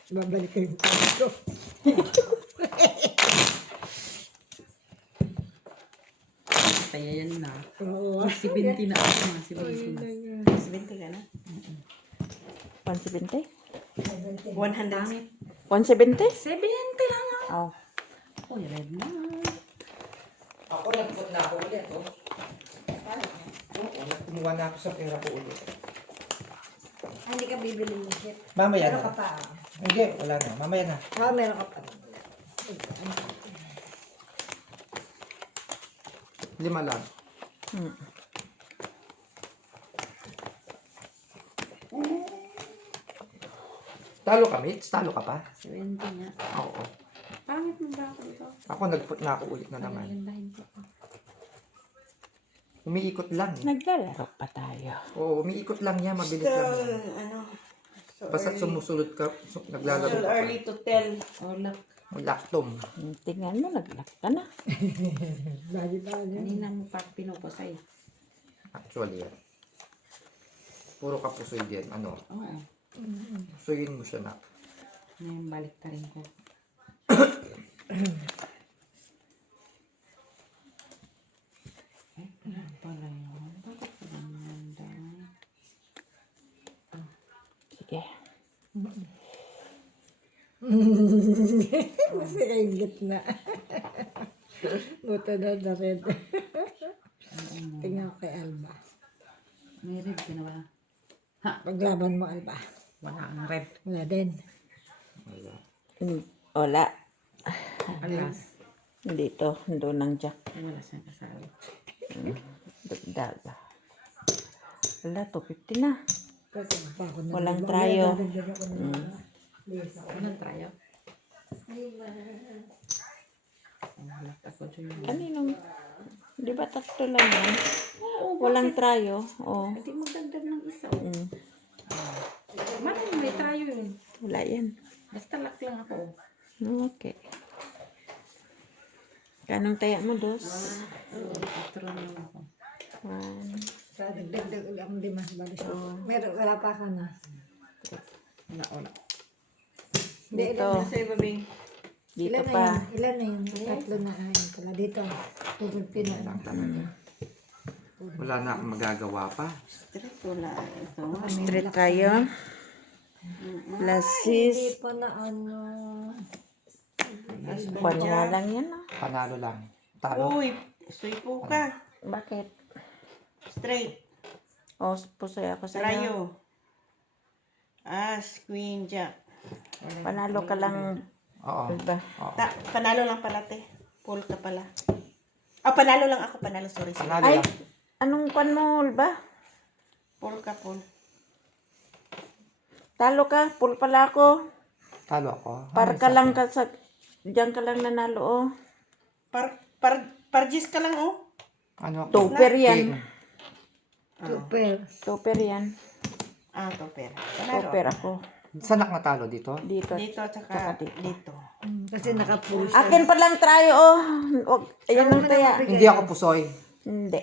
Babalik ko yung ko. Kaya yan na. Oo. Si 20 na ako nga. Si 20 na. 20 ka na? 170? 100. 170? 70 lang ako. Oh. Oh, red na. Ako nagput na ako ulit, oh. Oo, kumuha na ako sa pera ko ulit. Hindi ka bibili ng shit. Mamaya Meron ka na. pa. Hindi, wala na. Mamaya na. Ah, meron ka pa. 5 lang. Talo ka, Mitch? Talo ka pa? 70 nga. Oo. Pangit mo ba ako ito? Ako nagput na ako ulit na naman. Pagandahin ko. Umiikot lang. Naglalaro pa tayo. Oo, umiikot lang yan. Mabilis lang yan. Ano? Basta sumusulot ka, naglalaro So ka pa. early to tell. Oh, look. Laktom. Tingnan mo, naglock ka na. Kanina mo pa pinupasay. Actually, yan. Puro kapusoy din. Ano? Oo. Pusoyin mo siya na. Ngayon balik ta rin ko. Ano pala yun? Bakit pa ganyan daw? Sige. Kasi kayong gitna. Buto na na red. Tingnan ko kay Alba. May red ka na ba? Paglaban mo, Alba. Wala ang red. Wala din. Wala. Wala. Alas. Dito, doon ng jack. Wala siyang kasali. Dagdag. Wala, 250 na. Kasi pa ako na. Walang trayo. Walang trayo. Wala ako dyan. Kaninong, di ba tatlo lang yan? Walang trayo. Oh. Hindi mo dagdag ng isa. Oh. Maraming may trayo yun. Wala yan. Basta lock lang ako. Okay. Kanong taya mo, dos? Patron lang ako. One. Sa dagdag ulit ang lima. Balis ako. Meron, wala pa ka na. Wala. Dito. Sa'yo, baby. Dito Ilan na pa. yun? Ilan na yun? Tatlo na ay pala dito. Tugulpin na lang. Wala na akong magagawa pa. Straight wala. Ito. Straight tayo. Lasis. Hindi pa na ano. Kwan nga lang yan, ah. Panalo lang. Talo. Uy, suipo ka. Bakit? Straight. O, pusoy ako sa'yo. Rayo. As, queen, jack. Panalo ka lang, Oo. diba? Panalo lang pala, te. Pull ka pala. Panalo lang ako. Panalo, sorry. Panalo Ay, lang. anong kwan mo, ba? Pull ka, pull. Talo ka, full pala ako. Talo ako. Para ka lang ka sa... Diyan ka lang nanalo, oh. Parjis ka lang, oh. Ano ako? Tupper yan. Super. Tupper yan. Topper. Panalo. Tupper ako. Saan ako natalo dito? Dito. Dito, tsaka Tsaka dito. dito. Kasi naka-full. Akin pa lang try, oh. Ayan ang taya. Hindi ako pusoy. Hindi.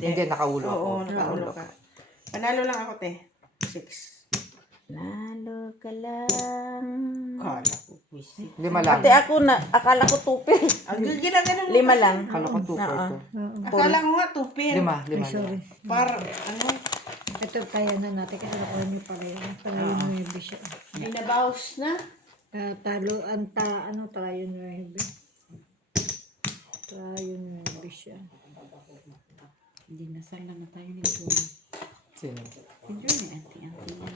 Hindi, nakaulo ako. Oo, nakaulo ka. Panalo lang ako, te. 6. Nalo ka lang. Kala ko, wisit. 5 lang. Ate ako na, akala ko tupper. Ang ginaganon mo. 5 lang. Kala ko tupper Oo. to. Akala ko nga, tupin. 5 lang. Ano, Ito kaya na natin kasi nakuha niyo pala yun. Pala yung 9 siya. binabawas na. Talo, tayo 9. Tayo 9 siya. Hindi nasal na tayo ni Johnny. Sino? Si Johnny, anti-anti na.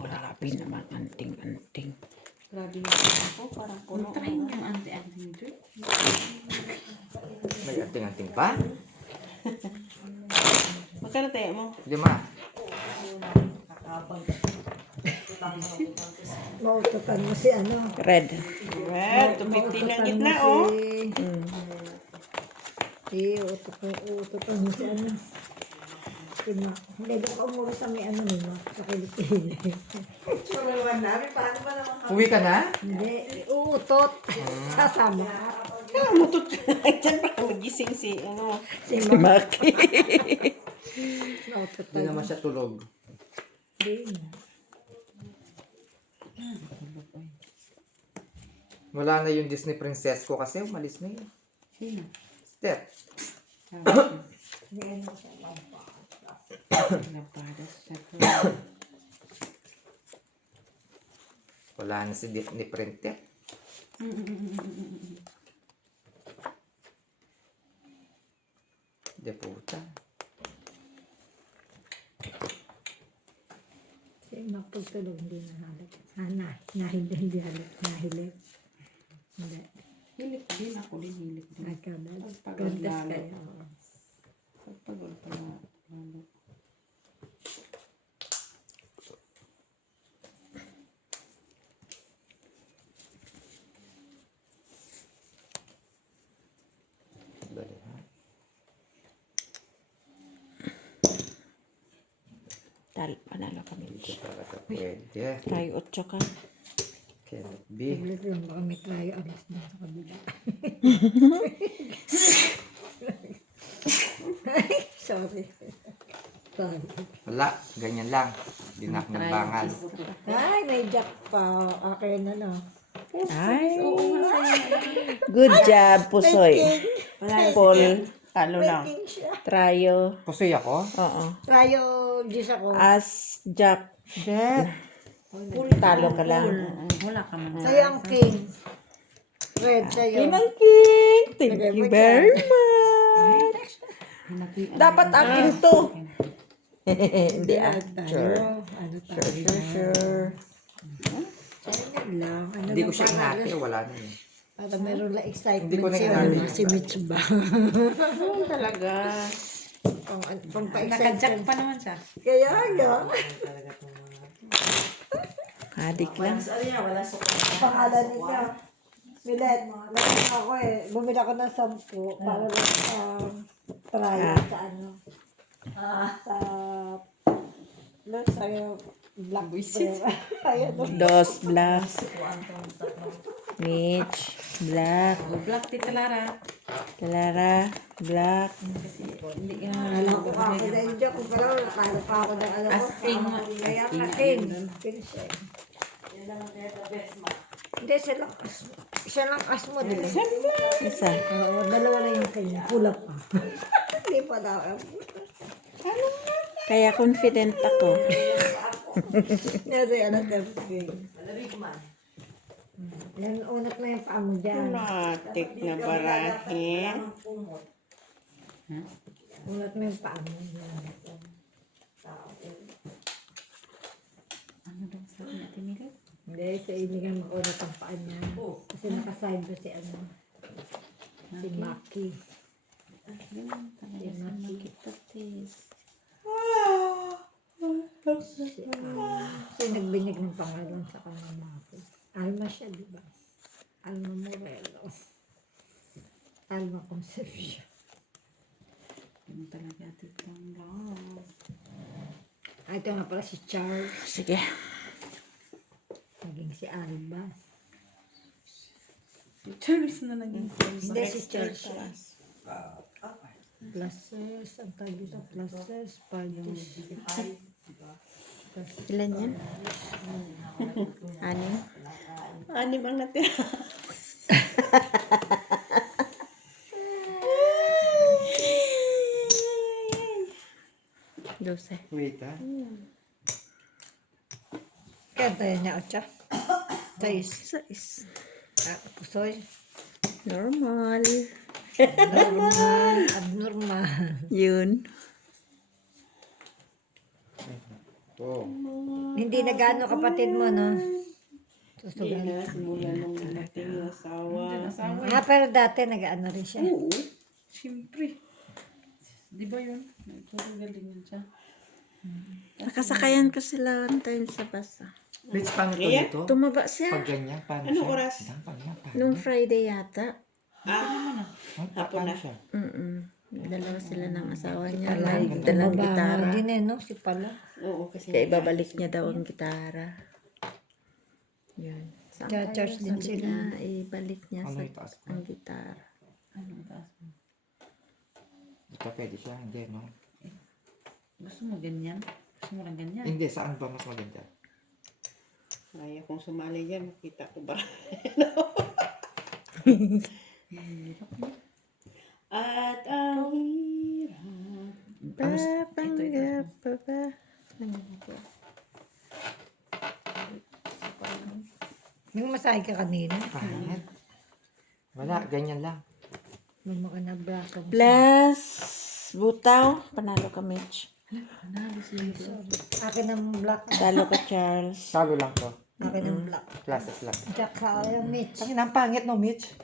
Grabe naman, anting-anting. Grabe yung ako, parang puno. Try niyo ang anti-anti ni Johnny. May anting-anting pa? Magkano tayo mo? 5. Mautukan mo si ano. Red. Well, 250 ng gitna, oh. Utukan mo si ano. Hindi ka umuwi sa may ano nila. Sa kilikili. Uwi ka na? Hindi, uutot. Sasama. Kaya mutot ka. Diyan pa magising si, ano. Si Maki. Mautukan. Hindi naman siya tulog. Wala na yung Disney princess ko kasi umalis na yun. Sino? Step. Lapadas sa ko. Wala na si Disney printer. De puta. Si magpagtulog, hindi na halit. Hindi halit. Nahilit. Hindi. Hilik din ako din, hilik din. Nagkabal. Pagod Gandas lalo. kayo. Oo. Pagpagod pa na. Lalo. Dali, ha? Panalo kami. Hindi talaga pwede. Try 8 ka. Cannot be. Saglit lang, baka may tayo alas na sa kabila. Sorry. Sorry. Wala. Ganyan lang. Hindi na ako nagbangal. Ay, may jack pa. Akin na no. Ay. Good job, Pusoy. Paul. Talo lang. King siya. Tryo. Pusoy ako? Oo. Tayo, Diyos ako. As Jack. Talo ka lang. Wala ka man. Sa'yo ang king. Red, sa'yo. Inang King. Thank you very much. Dapat akin to. Hindi ah. Sure. Ano tayo? Sure. Sa'yo lang. Ano Hindi ko lang siya para- inate. Wala na yun. Para meron lang excitement Hindi ko na si, inali. si Mitch ba? Talaga. Pang Nakajak pa-excitement. pa naman siya. Kaya nga. Adik lang. Pangalan niya. Milet, meron ako bumili ako ng 10 para lang try sa ano. Sa sa'yo black bear. Ayan. Dos blacks. Mitch, black. Black, Tita Lara. Lara, black. Alam ko ako na yung joke ko pala, nakala pa ako ng alam ko. Asking. Kaya akin. Pin siya. Hindi, siya lang asmo din. Isa. Oo, dalawa lang yung kanya. Pula pa. Hindi pa daw. Kaya confident ako. Nasa yan ang tempting. Yan, unat na yung paa mo dyan. Matik na barahin. Unat mo yung paa mo dyan. Ano daw sabi ni Ate Mila? Hindi, sa inigan maunat ang paa niya. Kasi nakaside ba si ano? Si Maki. Ganun talaga sa makitatis. Kasi nagbinig ng pangalan sa kanyang Maki. Alma siya, di ba? Alma Morelo. Alma Concepcion. Ganun talaga Titang Love. Ito nga pala si Charles. Sige. Naging si Alba. Si Charles na naging Hindi si Charles. Pluses. Ang tawag dito. Pluses. Parties. Ilan yan? 6? 6 ang natira. Dose. Wait, ha? Kaya tayo niya, Ocha. 6. 6. Pusoy. Normal. Normal. Abnormal. Yun. Oh. Hindi na gaano kapatid mo, no? Susugal. simula nung nating asawa. Pero dati nag-ano rin siya. Oo. Siyempre. Di ba yun? Nagkakagaling yun siya. Nakasakayan ko sila one time sa bus. Which paano to dito? Tumaba siya. Pag ganyan, paano Anong siya? oras? Paano? Nung Friday yata. Paano siya? Dalawa sila ng asawa niya. Palay. Dalang gitara. Din eh, no? Si Pala. Oo, kasi Kaya ibabalik niya daw ang gitara. Yun. Saan Kaya tayo? church din Sabi sila. niya, ibalik niya Ano sa itaas ko? ang gitara. anong taas mo? Hindi ka pwede siya, hindi, no? Gusto mo ganyan? Gusto mo lang ganyan? Hindi, saan ba mas maganda? Ayaw kong sumali dyan, makita ko ba? At ang hirap. Papanggap pa ba? Nagmasahe ka kanina. Pangit. Wala, ganyan lang. Mama ka na braso. Plus, butaw. Panalo ka, Mitch. Akin ang black. Talo ka, Charles. Salo lang to. Akin ang black. Classes lang. Tsaka yung Mitch. Tangin, ang pangit no, Mitch.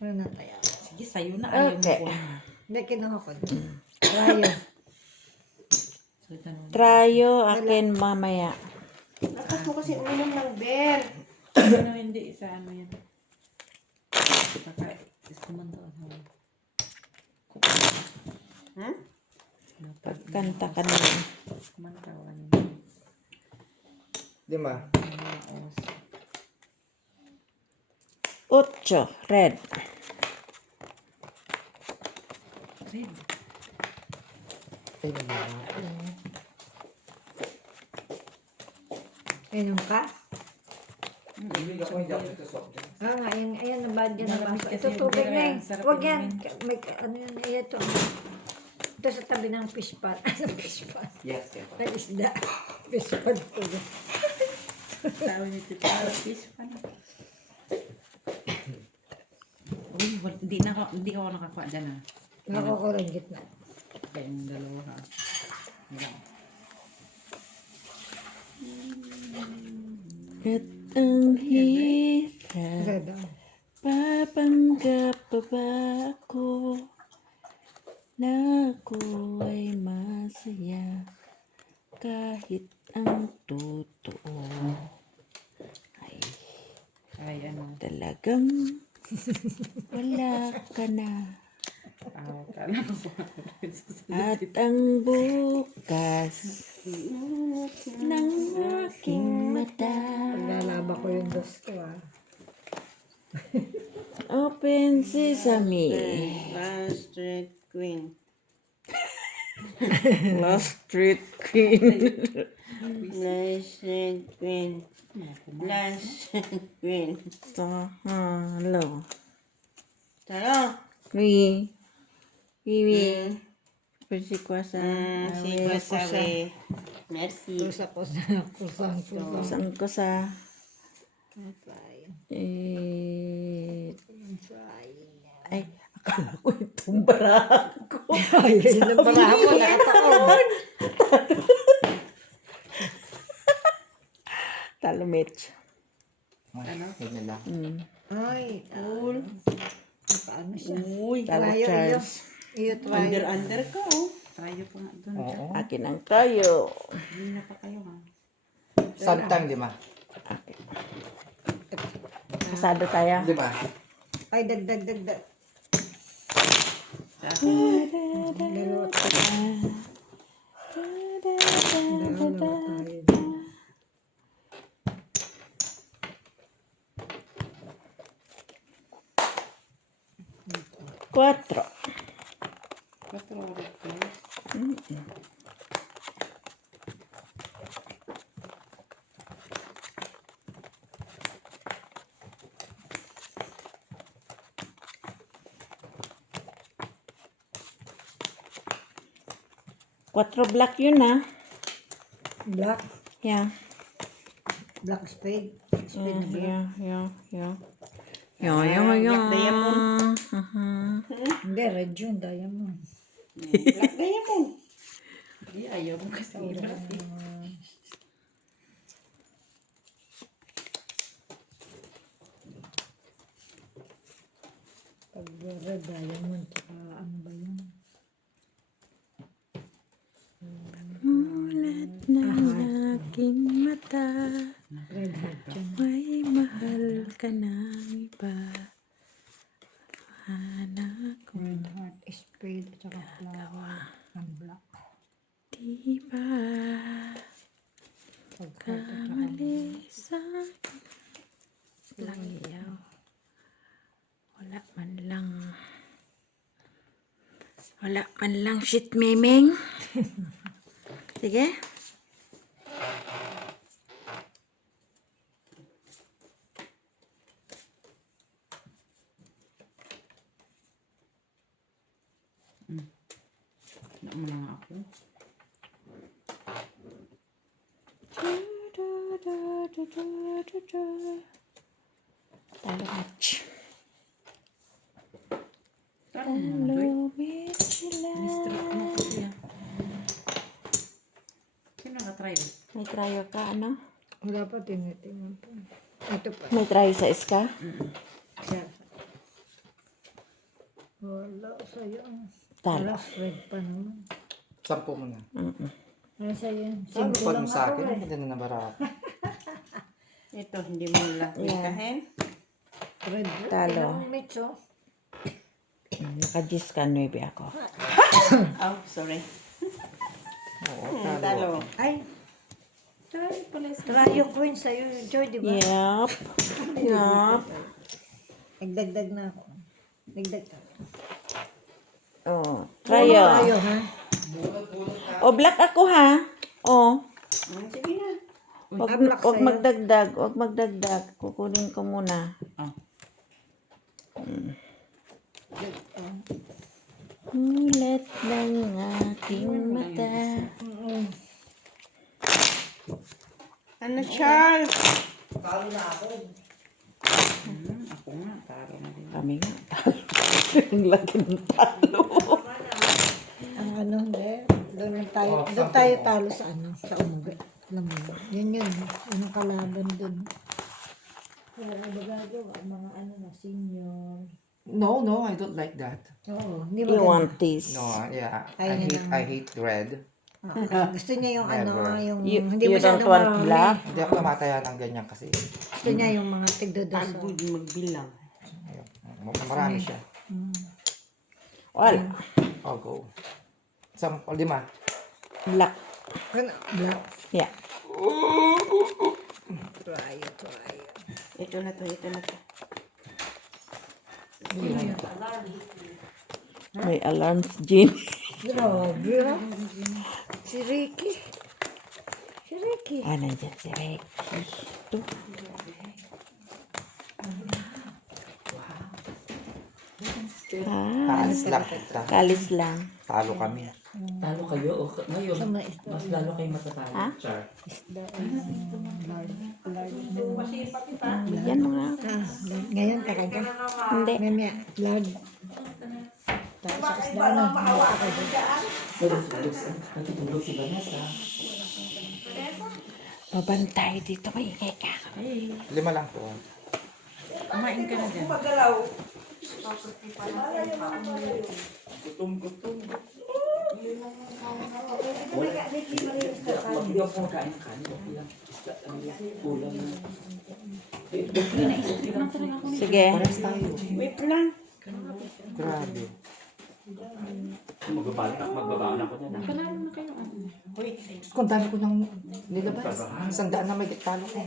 Ano na tayo? Sige, sa'yo na. Ayaw Okay. mo ko. Hindi, kinuha ko. Rayo. So, tanong. Tryo, akin mamaya. Dapat mo kasi uminom ng beer. Ano hindi, sa ano yan? Kaka, kumantawan mo. Pagkanta ka na lang. Kumantawan. Di ba? 8, red. Red. Ay, naman. Inom ka? Hindi ako hindi ako ito soft drinks. Ah, nga, ayan na ba dyan na Malamig baso? kasi Ito yung tubig beer, na eh. sarap Huwag yan. inumin. May, ano yan, ito. Ito sa tabi ng fish pan. Ano fish pan? Yes, yes. May isda. Fish pan po. Sabi ni Tita, fish pa na. Uy, hindi ako nakakuha dyan ha. Nakukurang gitna. Kaya yung dalawa ha. Yan. At ang hirap. Gada. Papanggap pa ba ako na ako ay masaya kahit ang totoo Ay, ano. talagang wala ka na. Kala ko At ang bukas ng aking mata Paglalaba ko yung dos ko ah. Open sesame. Last Street Queen. Last Street Queen. Last Street Queen. Last Street Queen. Hello. Talo. Oui. Oui. Persikuasa. Si Kwasawe. Merci. Kusang. Saan ko sa... Ay, akala ko itong barahan ko. Ay, yun ang parahan mo, nakataon. Talumich. Yun na lang. Ay, cool. Paano siya? Uy. Talo Tayo, Charles. Iyo, try. Under ka oh. Tayo pa nga doon. Oo. Akin ang tayo. Hindi na pa kayo ha. Sometime, di ba? Kasado tayo. Di ba? Ay, dagdag. Sa akin. Dalawa tayo. Cuatro. 4 oras na. Cuatro black yun Black. Yeah. Black spade. Yeah, yeah, yeah, yeah. Yeah, Black yeah, diamond. yeah. Hindi, red yun, diamond. Black diamond. Hindi, ayaw mo kasi. Pag red diamond, tsaka ano ba yun? Mulat ng aking mata, Red heart yun. may mahal ka ng iba. Anak ko, Red heart, spade, at saka flower. Ang black. di ba Pag heart, at saka kamali sa akin? Lang iyaw. Wala man lang shit memeng. Sige. Wala mo na nga ako. Talo match. Talo mo na doy. Lumit sila. Sino nakatry doon? May tryo ka, ano? wala pa, tinitingnan pa. Ito pa. May try sa iska? Siya. Wala, sa'yo. Talo. Wala, red pa naman. 10 mo na. Ano sa'yo? Sabi Simple pa lang mo sa ako akin, eh. hindi na nabara. Ito, hindi mo lang wikahin. Red. Talo. Ilang mitts, oh. Naka-10 ka, 9 ako. Oh, sorry. Oo, Talo. talo. Ay, Talo pala sa... try yung coin sa'yo, Joy, di ba? Yup. Yup. Nagdagdag na ako. Nagdagdag ka. Oh, tryo. Tayo, ha? O, black ako, ha? O. Sige na. Wag magdagdag. Wag magdagdag. Kukunin ko muna. Oh. Mulat ng aking mata. Ano, Charles? Talo na ako. Ako nga, talo na din. Kami nga. Talo. Ang laki ng talo. Ang ano, hindi. Doon tayo, Oh, doon tayo talo sa ano, sa umuwi. Alam mo yun. Yun. Anong kalaban doon. Kaya ano gagawa, mga ano na, senior. No, I don't like that. Oo, hindi You maganda. want this? No, yeah. Ayun na. I hate red. Gusto niya yung ano, Never. yung You hindi don't masyadong want marami. black? Hindi ako namatayan ng ganyan kasi. Gusto niya yung mga tigdodos. Pagod magbilang. Marami siya. Wala. I'll go. 5. Black. Ano? Black. Yeah. Try. Ito na to, ito na to. May alarm si Jimmy. Grabe ha. Si Ricky. Si Ricky. Ah, nandiyan si Ricky. Ito. Ah, Kaalis lang kita. kalis lang. Talo kami. Talo kayo o ngayon, Sa mga isda. mas lalo kayo matatalo. Ha? Char. Isda. Lard. Yan mga. Ngayon kakaga. Hindi. Mamaya. Lard. Tapos sa isda na. Pero natutulog si Vanessa. Mabantay dito. May ingay ka. 5 lang po. Kumain ka na dyan. Hindi ako kumakain ng kanin. Okay lang. Isda, ano lang, ulam lang. Sige. Wait lang. Grabe. Magbabaon ako dyan. Kung dami ko nang nilabas. 100 na may talo ko.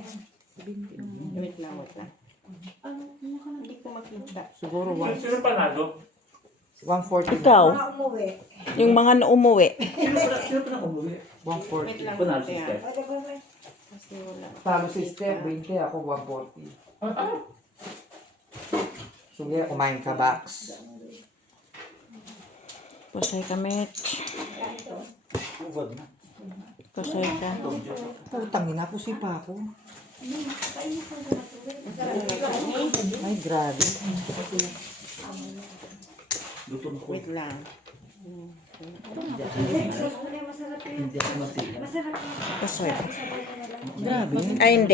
Wait lang. Hindi ko makita. Siguro Sino panalo? 140 na. Ikaw. Umuwi. Yung mga na umuwi. Sino pa na umuwi? 140. Panalo si Steph. Kasi wala. Talo si Steph, 20 ako 140. Sige, kumain ka, Bax. Pasay ka, Mitch. Pasay ka. Putang ina po si Paco. Ay, grabe. Luto ko. Wait lang. Hindi ako masila. Pasay. Grabe. Ay, hindi.